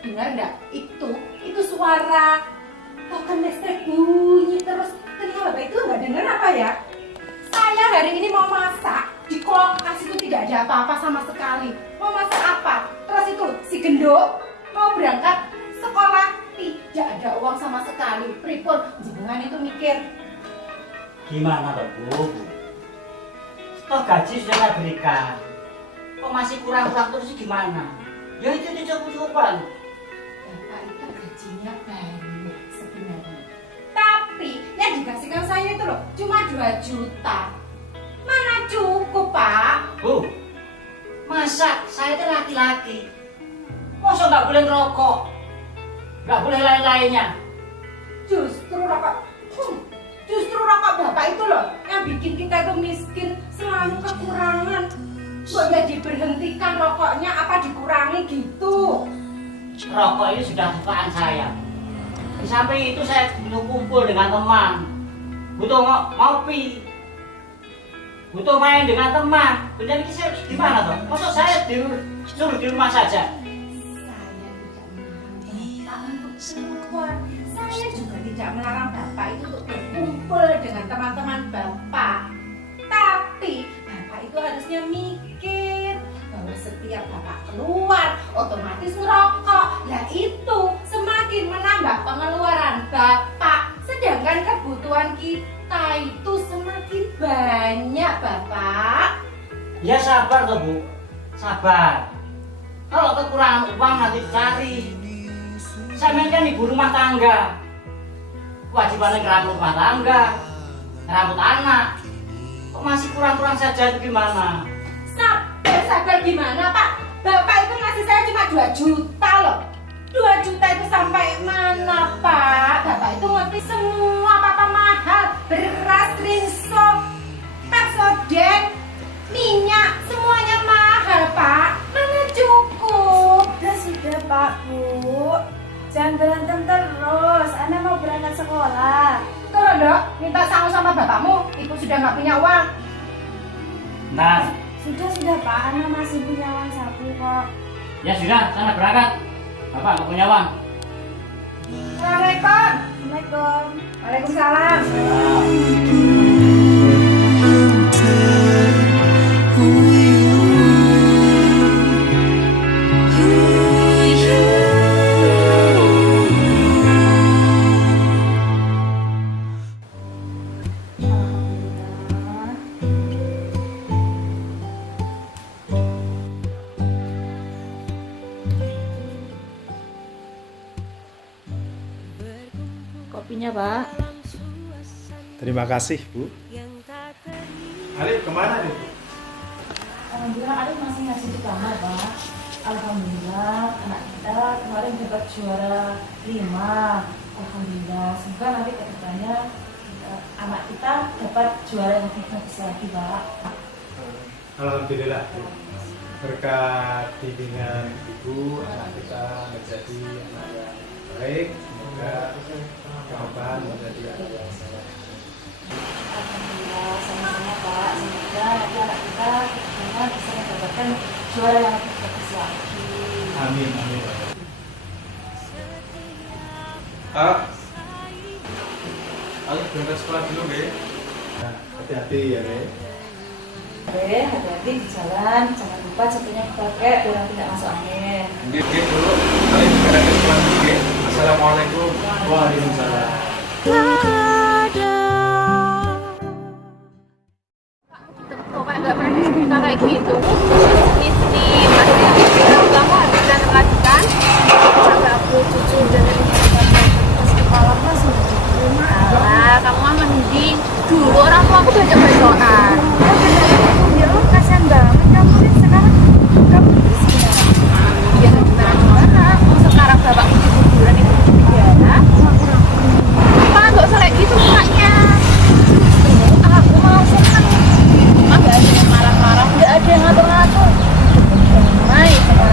dengar nggak? Itu suara token listrik bunyi terus. Telinga Bapak itu nggak dengar apa ya? Saya hari ini mau masak, di kulkas itu tidak ada apa-apa sama sekali. Mau masak apa? Terus itu si gendok mau berangkat sekolah, tidak ada uang sama sekali. Pripun jenengan itu mikir. Gimana toh Bu? Toh gaji sudah saya berikan. Kok masih kurang-kurang terus gimana? Ya itu cukup-cukupan. Bapak itu gajinya banyak sebenarnya. Tapi yang dikasihkan saya itu loh cuma 2 juta. Mana cukup Pak? Bu, masa saya itu laki-laki? Masa nggak boleh ngerokok? Nggak boleh lain-lainnya? Justru rokok Bapak itu loh yang bikin kita itu miskin, selalu kekurangan. Kok ya diberhentikan rokoknya, apa dikurangi gitu? Rokok ini sudah sukaan saya. Di samping itu saya butuh kumpul dengan teman, butuh ngopi, butuh main dengan teman. Benar ini saya gimana toh? Masa saya disuruh di rumah saja? Saya juga tidak melarang Bapak itu untuk berkumpul dengan teman-teman Bapak. Tapi Bapak itu harusnya mikir bahwa setiap Bapak keluar otomatis ngerokok. Nah itu semakin menambah pengeluaran Bapak. Sedangkan kebutuhan kita itu semakin banyak Bapak. Ya sabar toh Bu, sabar. Kalau kekurangan uang nanti dicari. Saya kan ibu rumah tangga, kewajibannya ngerambut rumah tangga, ngerambut anak. Kok masih kurang-kurang saja itu gimana? Sabar gimana Pak? Bapak itu ngasih saya cuma 2 juta loh. 2 juta itu sampai mana Pak? Bapak itu ngerti semua apa-apa mahal. Beras, rinso, pepsodent, minyak, semuanya mahal Pak. Mana cukup? Sudah Pak Bu, jangan berantem terus. Ana mau berangkat sekolah. Kalau dok, minta sangu sama bapakmu, ibu sudah nggak punya uang. Nah, Sudah Pak, Ana masih punya uang saku kok. ya sudah, sana berangkat. Bapak nggak punya uang. Assalamualaikum. Assalamualaikum. Waalaikumsalam. Kopinya Pak. Terima kasih, Bu. Arif kemana nih? Alhamdulillah Arif masih ngaji di kamar Pak. Alhamdulillah anak kita kemarin dapat juara 5. Alhamdulillah. Semoga nanti ke depannya anak kita dapat juara yang lebih bagus lagi Pak. Alhamdulillah. Berkat bimbingan Ibu, anak kita menjadi anak yang baik. Semoga kedepan menjadi anak yang saleh. Alhamdulillah, sama-sama Pak. Semoga nanti anak kita kedepannya bisa mendapatkan juara yang lebih bagus lagi. Amin, amin. Ayo berangkat sekolah dulu, Be. Nah, hati-hati ya, Re. Hati-hati di jalan, jangan lupa sepatunya dipakai biar tidak masuk angin. Nggih, dulu. Ayo berangkat sekolah dulu, Be. Assalamualaikum. Waalaikumsalam. Pokoknya nggak pernah dicerita kayak gitu. Misi masih bilang kamu harus dan melakukan sampai aku cucu dan Kepala mas sudah diterima. alah kamu mah mending dulu orang tua aku banyak berdoaan. Ya Allah, kasihan banget kamu nih sekarang. Kamu terus Ya gimana mau sekarang bapak di kuburan itu gimana? Pak nggak usah kayak gitu mukanya. Aku mau seneng. Mah nggak ada yang marah-marah. nggak ada yang ngatur-ngatur. Damai sama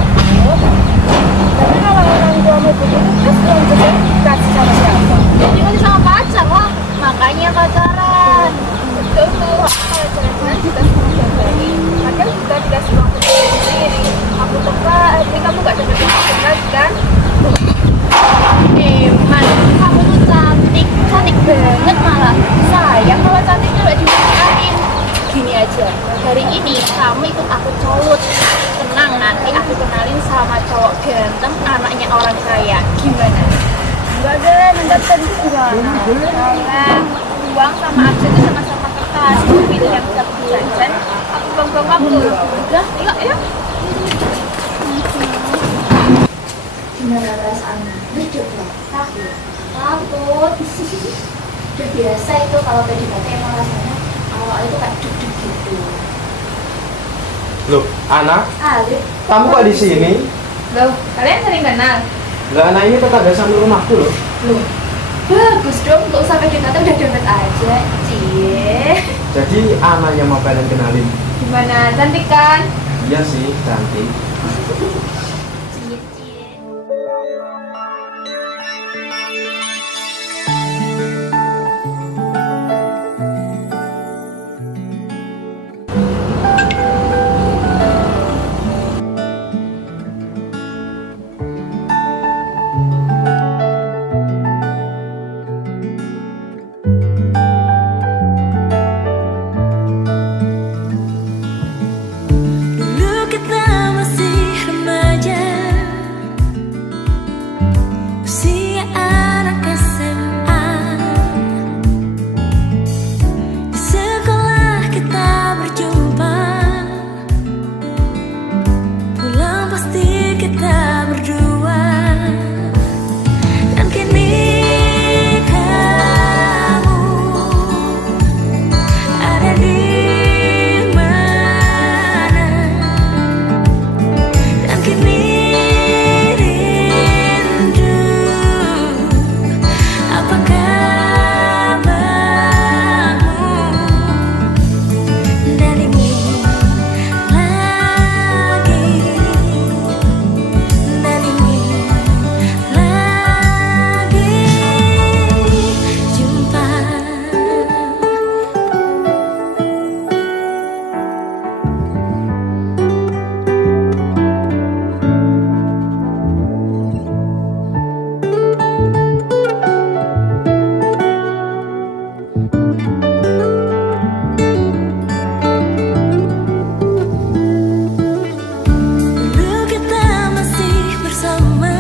sama cowok ganteng anaknya orang kaya. Gimana? Enggak deh, enggak tentu gimana? Karena uang sama aksen itu sama-sama kertas. Pilih yang bisa jajan, aku buang-buang waktu. Udah, yuk. Gimana perasaannya? Lucu loh, takut. Udah biasa itu kalau PDKT emang rasanya awal itu kayak deg-deg gitu. Loh, Ana, Alif, kamu kok di sini? Loh, kalian sering kenal? Lah, Ana ini tetangga samping rumahku loh. loh, bagus dong, nggak usah PDKT udah deket aja. Cie. Jadi Ana yang mau kalian kenalin. Gimana? Cantik kan? Iya sih, cantik. Cie. Dulu kita masih remaja, usia anak SMA. Di sekolah kita berjumpa, pulang pasti kita berdua. Dan kini kamu ada di mana? Dan kini rindu, apa kabarmu? Dan ingin lagi, dan ingin lagi jumpa. Dulu kita masih bersama,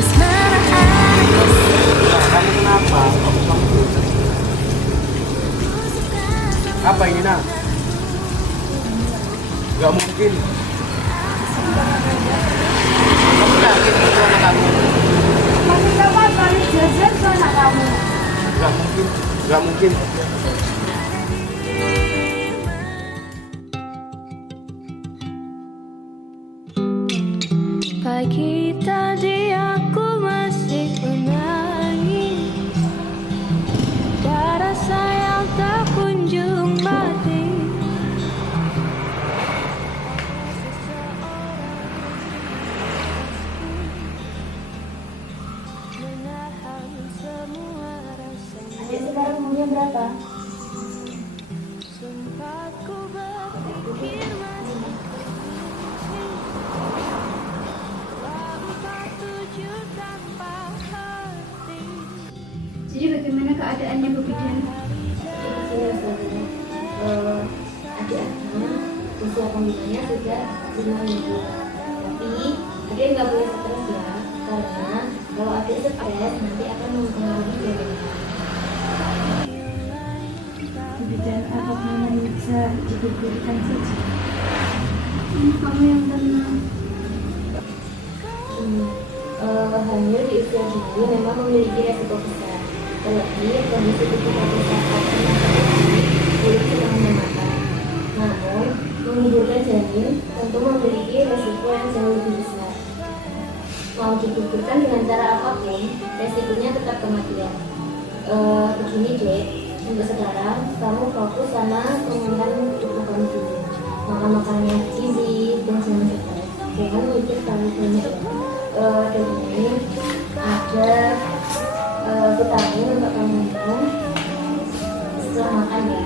asmara anak Kamu kenapa? Apa ini, Nak? Gak mungkin. Kamu yakin itu anak kamu? Masih kapan kali jajan ke anak kamu? Gak mungkin. Gak mungkin. Pagi tadi aku masih menangis, darah sayang tak kunjung mati. Menahan semua rasa, Adik sekarang umurnya berapa? sempat ku berpikir masih 47 tanpa hati. Jadi bagaimana keadaannya Bu Bidan? Adik usia kandungannya sudah 5 minggu. Tapi adik nggak boleh stres ya, karena kalau adik stres nanti akan mempengaruhi janinnya. Bu Bidan, apa memang bisa digugurkan saja? Kamu yang tenang. Hamil di usia dini memang memiliki resiko besar. Terlebih kondisi tubuh pada saat anak belum sedang mematang. Namun, menggugurkan janin tentu memiliki resiko yang jauh lebih besar. Mau digugurkan dengan cara apapun, resikonya tetap kematian. Begini Dek, untuk sekarang kamu fokus sama pemulihan tubuh kamu dulu. Makan makannya gizi dan jangan stres. Jangan mikir terlalu banyak ya. Dan ini ada vitamin untuk kamu minum setelah makan ya.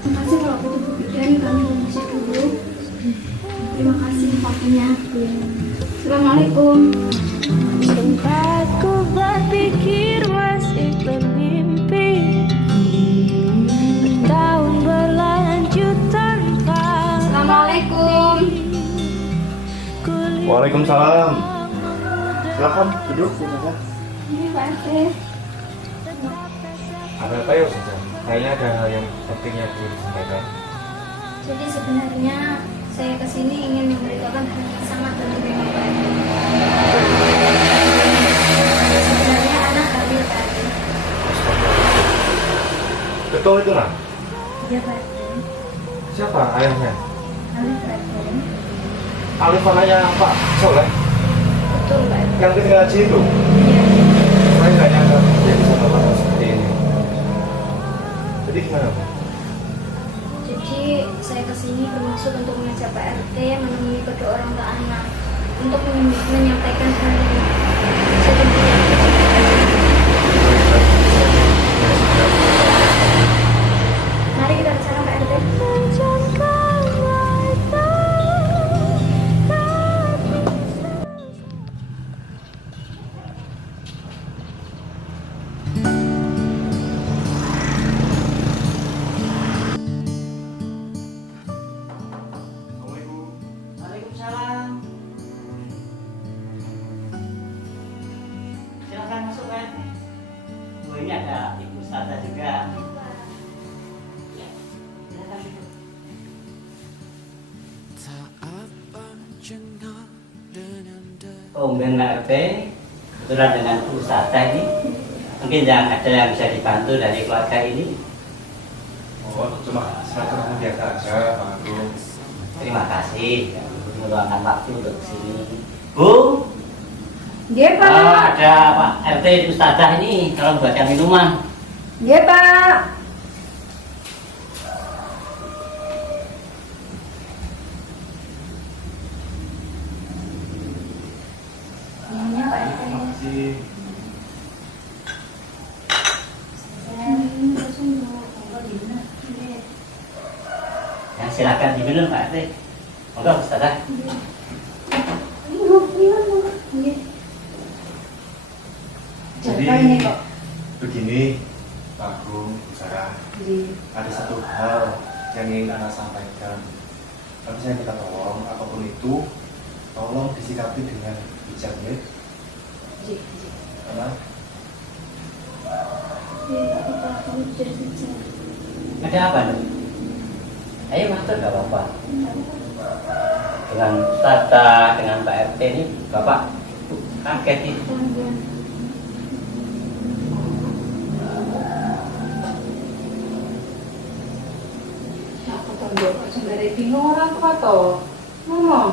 Terima kasih kalau begitu Bu Bidan, kami permisi dulu. Terima kasih waktunya. Assalamualaikum. Sempat ku berpikir masih bermimpi, bertahun berlanjut tanpa. Assalamualaikum. Waalaikumsalam. Silakan duduk, silakan. Ini Pak RT. Ada apa ya Ustazah? Kayaknya ada hal yang penting yang perlu disampaikan. Jadi sebenarnya saya kesini ingin memberitakan hal yang sangat penting dengan Pak RT. Sebenarnya anak hamil Pak RT. Betul itu nak? Iya Pak RT. Siapa ayahnya? Hamil Pak RT. Alif anaknya Pak Soleh Betul Pak RT. yang ketika ngaji itu. Iya. Saya nggak nyangka dia bisa melakukan seperti ini. Jadi gimana Pak? Jadi saya kesini bermaksud untuk mengajak Pak RT menemui kedua orang tua anak untuk menyampaikan hal ini. Saya Mari kita ke sana Pak RT. Waalaikumsalam. Silakan masuk kan. Oh, ini ada Ibu Ustazah juga. Ya, silakan duduk. Tumben Mbak RT, kebetulan dengan Bu Ustazah ini. Mungkin ada yang bisa dibantu dari keluarga ini. Oh, cuma silaturahmi biasa aja Pak Agung. Terima kasih meluangkan waktu untuk kesini. Bu, Nggih, Pak. ada Pak RT Ustazah ini kalau buatkan minuman. Nggih, Pak. Minumnya Pak RT. Terima kasih. Ya, silakan diminum Pak RT. Monggo Ustazah. Jadi Siapa ini kok? begini Pak Agung, Bu Sarah. Ada satu hal yang ingin Anda sampaikan. Tapi saya minta tolong, apapun itu, tolong disikapi dengan bijak ya. Karena Ada apa nih? Ayo masuk, gak apa-apa. Dengan Ustazah, dengan Pak RT ini, Bapak kaget ini. Aku tunduk aja dari bingung orang tua toh. Ngomong.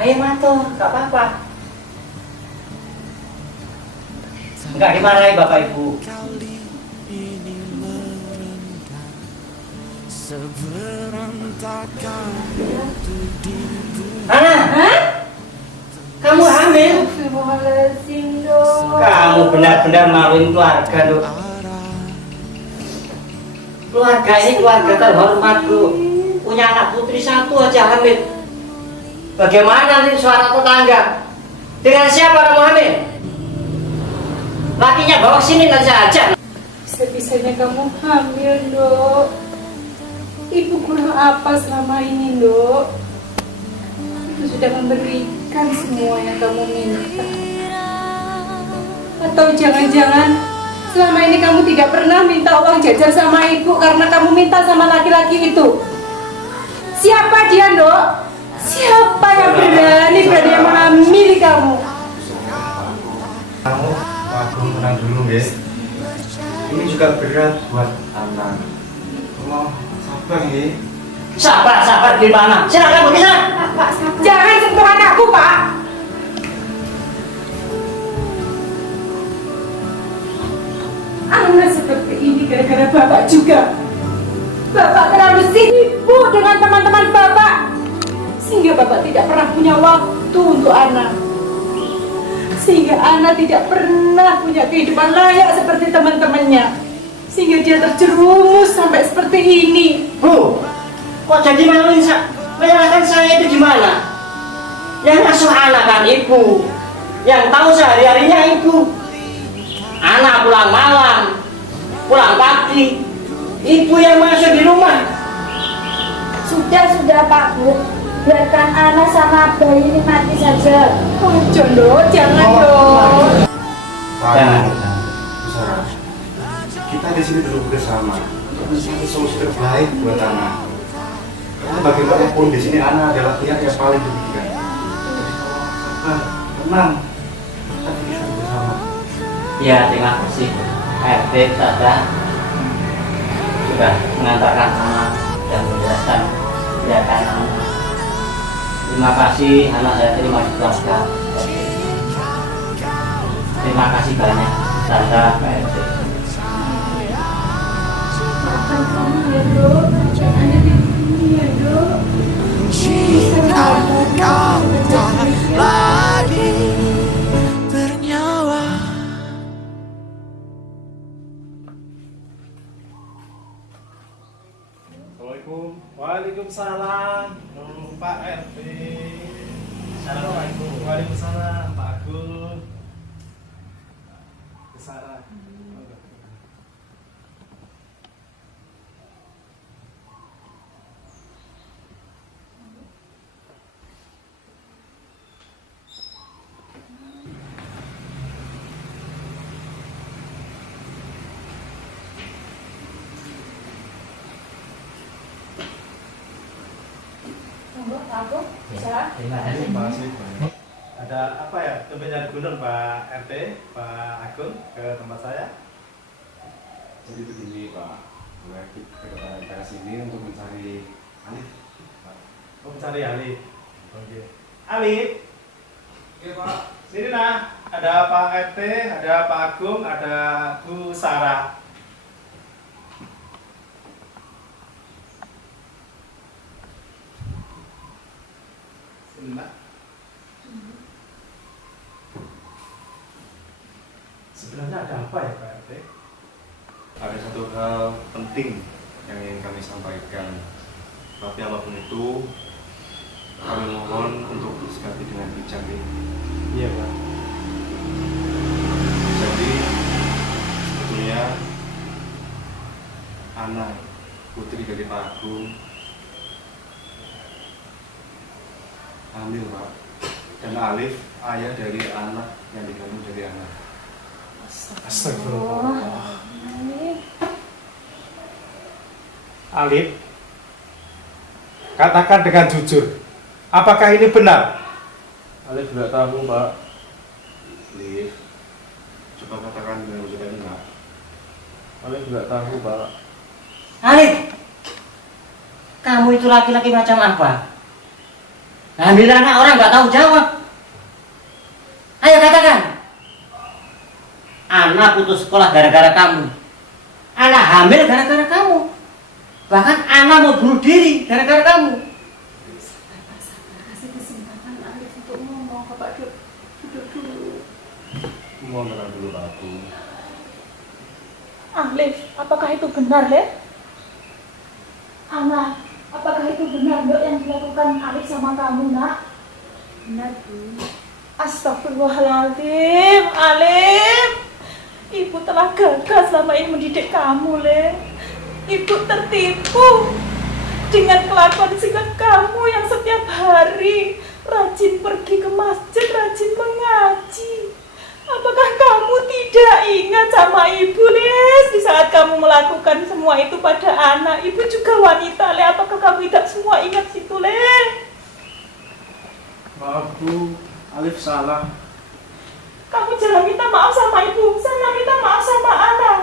Ayo matur, gak apa-apa. Enggak dimarahi Bapak Ibu. Ana, kamu hamil? Astagfirullahaladzim dong. Kamu benar-benar maluin keluarga, Dok. Keluarga ini keluarga terhormat, Bu. Punya anak putri satu aja hamil. Bagaimana nanti suara tetangga? Dengan siapa kamu hamil? Lakinya bawa sini nanti saja. Bisa-bisanya kamu hamil, Dok. Ibu kurang apa selama ini, Dok? Ibu sudah memberikan semua yang kamu minta. Atau jangan-jangan selama ini kamu tidak pernah minta uang jajan sama ibu karena kamu minta sama laki-laki itu? Siapa dia, Dok? Siapa yang berani menghamili kamu? kamu, Pak Agung, tenang dulu ya. Ini juga berat buat anak. Tolong sabar ya. Sabar gimana? Silakan pergi sana. Pak, jangan sentuh anakku, Pak. Anak seperti ini gara-gara Bapak juga. Bapak terlalu sibuk dengan teman-teman Bapak, sehingga Bapak tidak pernah punya waktu untuk anak. Sehingga anak tidak pernah punya kehidupan layak seperti teman-temannya. Sehingga dia terjerumus sampai seperti ini. Bu, kok jadi menyalahkan saya itu gimana? Yang ngasuh anak kan ibu. Yang tahu sehari-harinya ibu. Anak pulang malam, pulang pagi, ibu yang masuk di rumah. Sudah Pak Bu, biarkan Ana sama bayi ini mati saja. Oh, Jondo, jangan dong. Jangan. Bu Sarah, kita di sini duduk bersama untuk mencari solusi terbaik buat anak. Karena bagaimanapun di sini anak adalah pihak yang paling dirugikan. Jadi tolong sabar, tenang. Kita bisa bersama. Ya, terima kasih RT Tata sudah mengantarkan anak dan menjelaskan kegiatan anak. Terima kasih anak saya terima di keluarga RT. Terima kasih banyak Tata RT. Maafkan kamu ya Dok, Ana di sini ya Dok. Cintamu kau tak lagi bernyawa. Assalamualaikum. Waalaikumsalam. Pak RT. Assalamualaikum. Waalaikumsalam Pak Agus. Sarah. Aku, bisa? Terima kasih. Terima kasih banyak. Ada apa ya? Tumbennya gunung Pak RT, Pak Agung ke tempat saya. Jadi begini Pak, gue kedatangan ke sini untuk mencari Alif. Oh, mencari Alif. Oke. Alif. Iya Pak. Sini nah, ada Pak RT, ada Pak Agung, ada Bu Sarah. Sini Pak. Sebenarnya ada apa ya Pak RT? Ada satu hal penting yang ingin kami sampaikan. Tapi apapun itu, kami mohon untuk disikapi dengan bijak. Iya Pak. Jadi sebetulnya anak putri dari Pak Agung hamil Pak. Dan Alif ayah dari anak yang dikandung dari anak. Astagfirullah. Alif, katakan dengan jujur, apakah ini benar? Alif tidak tahu Pak. Alif, coba katakan dengan jujur enggak. Alif tidak tahu Pak. Alif, kamu itu laki-laki macam apa? Hamil anak orang nggak tahu jawab. Ayo katakan. Anak putus sekolah gara-gara kamu. Anak hamil gara-gara kamu. Bahkan anak mau bunuh diri gara-gara kamu. Kasih kesempatan Alif untuk ngomong ke Pak Duk. Duduk dulu. Mohon tenang dulu Pak Agung. Alif, apakah itu benar, Le? Anak, apakah itu benar, Dok, yang dilakukan Alif sama kamu, Nak? Benar Bu. Astagfirullahaladzim, Alif. Ibu telah gagal selama ini mendidik kamu, Le. Ibu tertipu dengan kelakuan sikap kamu yang setiap hari rajin pergi ke masjid, rajin mengaji. Apakah kamu tidak ingat sama ibu, Les? Di saat kamu melakukan semua itu pada anak, ibu juga wanita, Le. Apakah kamu tidak semua ingat situ, Le? Maaf Bu, Alif salah. Kamu jangan minta maaf sama ibu, sana minta maaf sama anak.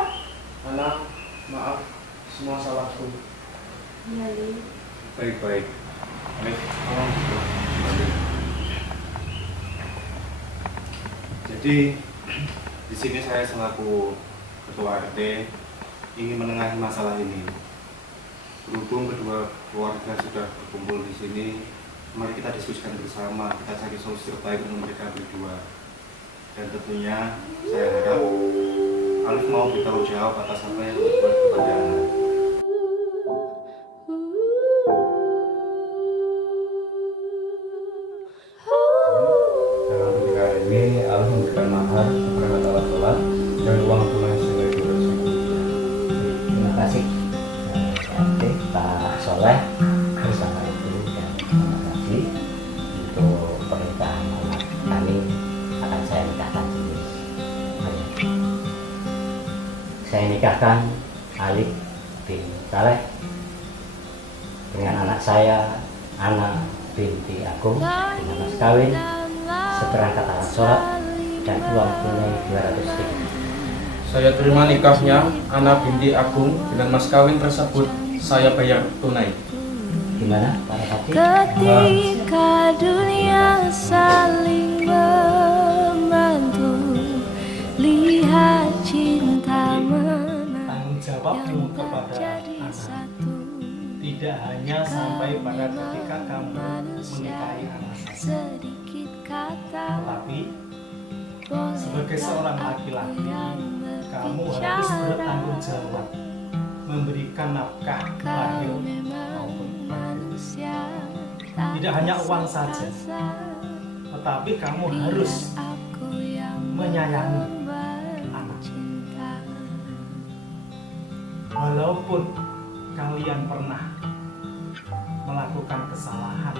Anak, maaf, semua salahku. Iya, Li. Baik-baik. Alif, tolong kembali. Jadi di sini saya selaku ketua RT ingin menengahi masalah ini. Berhubung kedua keluarga sudah berkumpul di sini, mari kita diskusikan bersama, kita cari solusi terbaik untuk mereka berdua. Dan tentunya saya harap Alif mau bertanggung jawab atas apa yang dilakukan kepada anak. Dengan pernikahan ini Allah memberikan mahar seperangkat alat sholat dan uang tunai senilai 200.000 rupiah. Terima kasih Pak RT, Pak Soleh bersama Ibu dan Pak Haji untuk pernikahan anak kami akan saya nikahkan sendiri. Saya nikahkan Alif bin Saleh dengan anak saya Ana binti Agung dengan mas kawin seperangkat alat sholat dan uang tunai 200.000. Saya terima nikahnya Ana binti Agung dengan mas kawin tersebut saya bayar tunai. Gimana Pak Haji? Ketika dunia saling membantu, lihat cinta Tanggung jawabmu kepada anak tidak hanya sampai pada ketika kamu menikahi anak saya, tetapi sebagai seorang laki-laki kamu harus bertanggung jawab memberikan nafkah lahir maupun batin. Tidak hanya uang saja, tetapi kamu harus menyayangi anak. Walaupun kalian pernah melakukan kesalahan,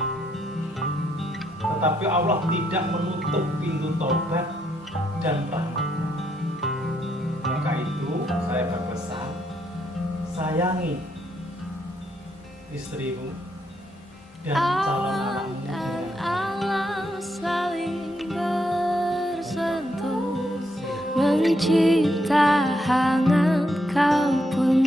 tetapi Allah tidak menutup pintu taubat dan rahmat-Nya. Maka itu saya berpesan, sayangi istrimu dan calon anakmu dengan alam saling bersentuh, mencipta hangat kau pun